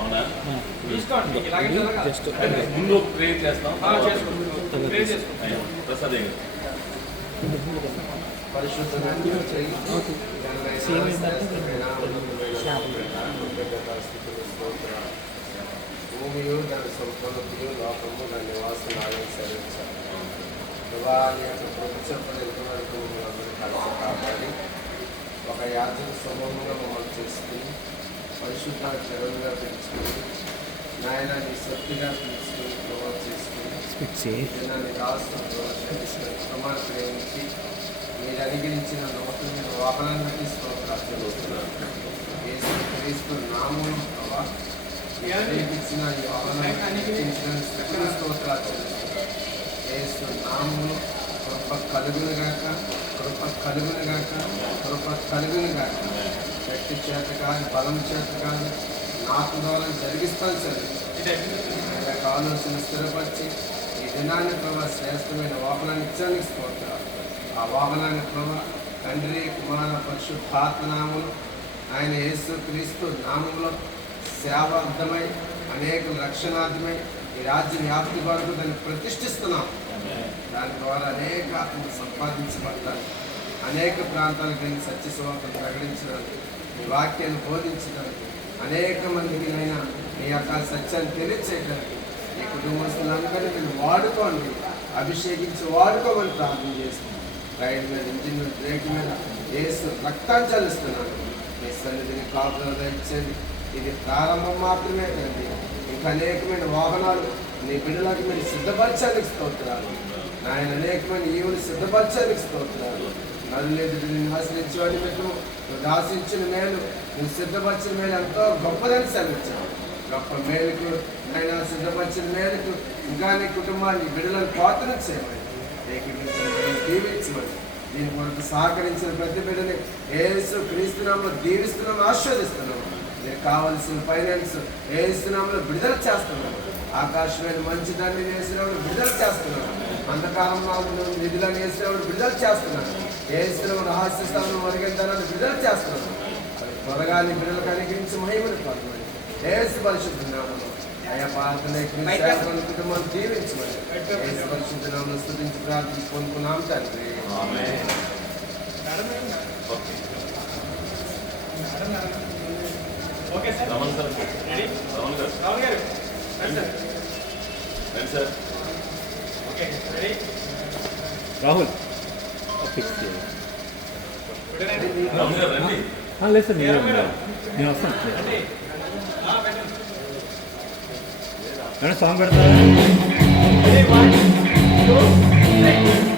అవునా ముందు ప్రేయర్ చేస్తాం ప్రసాద్ భూమియు దాని సంపన్నతయు లోకము దాని నివాసం ఆలోచించాలి ప్రభాని యొక్క ప్రపంచపడి ఎంతవరకు మమ్మల్ని కలిసి కాపాడి ఒక యాత్ర సమూహంగా మమ్మల్ని చేసుకుని పరిశుద్ధ జగన్గా పెంచుకుని నాయన నీ శక్తిగా పెంచుకుని ప్రభావం చేసుకుని దాన్ని రాష్ట్రం ప్రమాణ ప్రేమించి మీరు అనుగ్రహించిన నూతనమైన వాహనాన్ని స్తోత్రాలు క్రీస్తు నామం ప్రభావ ఇచ్చిన ఈ వాహనాన్ని స్తోత్రాలు నామములు కృప కలుగునుగాక కృప కలుగునుగాక కృప కలుగునుగాక శక్తి చేత కాదు బలం చేత కాదు నాకు ద్వారా జరిగిస్తాను సరే కావాల్సిన స్థిరపరిచి ఈ దినాన్ని ప్రభావ శ్రేష్టమైన వాహనాన్ని ఇచ్చానికి స్తోత్రాలు ఆ వాహనాన్ని ప్రభావ తండ్రి కుమార పరిశుద్ధాత్మనామములు ఆయన యేసు క్రీస్తు నామంలో సేవార్థమై అనేక రక్షణార్థమై ఈ రాజ్య వ్యాప్తి వరకు దాన్ని ప్రతిష్ఠిస్తున్నాం. దాని ద్వారా అనేక ఆత్మలు సంపాదించబడతాయి. అనేక ప్రాంతాలకు వెళ్ళి సత్యస్వార్థం ప్రకటించడానికి ఈ వాక్యాన్ని బోధించడానికి అనేక మందికి అయినా మీ యొక్క సత్యాన్ని తెలియచేయడానికి ఈ కుటుంబస్తులందరినీ మీరు వాడుకోండి, అభిషేకించి వాడుకోమని ప్రార్థన చేస్తున్నాను. రైడ్ మీద ఇంజిన్ మీద బ్రేక్ మీద వేస్తూ రక్తాన్ని చల్లిస్తున్నాను. మీ సన్నిధిని కాపుదల ఇచ్చేది ఇది ప్రారంభం మాత్రమే కండి. ఇంకా అనేకమైన వాహనాలు నీ బిడ్డలకు మీరు సిద్ధపరచానికి స్తోత్రాలు. నాయన అనేకమైన ఈవులు సిద్ధపరచానికి స్తోత్రాలు. నదులేదు నిన్ను ఆశ్రయించేవాడి మీకు నువ్వు ఆశించిన మేలు నువ్వు సిద్ధపరిచిన మేలు ఎంతో గొప్పదని సెలవించావు. గొప్ప మేలుకు ఆయన సిద్ధపరిచిన మేలుకు ఇంకా నీ కుటుంబాన్ని బిడ్డలను పాత్ర చేయమని దీవించమని దీని కొరకు సహకరించిన ప్రతి బిడ్డని యేసు క్రీస్తునామములో దీవిస్తున్నాము, ఆశీర్వదిస్తున్నాము. మీరు కావలసిన ఫైనాన్స్ వేస్తున్నాములో విడుదల చేస్తున్నాము. ఆకాశమైన మంచి దాన్ని వేసినప్పుడు విడుదల చేస్తున్నాము. అంధకారంలో నిధులను వేసినప్పుడు విడుదల చేస్తున్నాము. వేస్తున్నాము రహస్య స్థానం మరిగంతాన్ని విడుదల చేస్తున్నాము. అది త్వరగా నీ బిడ్డలకు అనుగ్రహించి మహిమను పొందమని యేసు పరిశుద్ధ నామములో ఆయా ప్రార్థన కుటుంబాన్ని దీవించమని యేసు పరిశుద్ధ నామములో స్తుతించి ప్రార్థించి పొందుకున్నాం తండ్రి. Okay sir. Ramana sir ready? Ramana గారు రావుల్ గారు రండి sir. Okay ready? Rahul fix చేయండి. రమణ గారు రండి. లేదు సార్, నేను వస్తాను. మేడం సాంగ్ పెడతారా?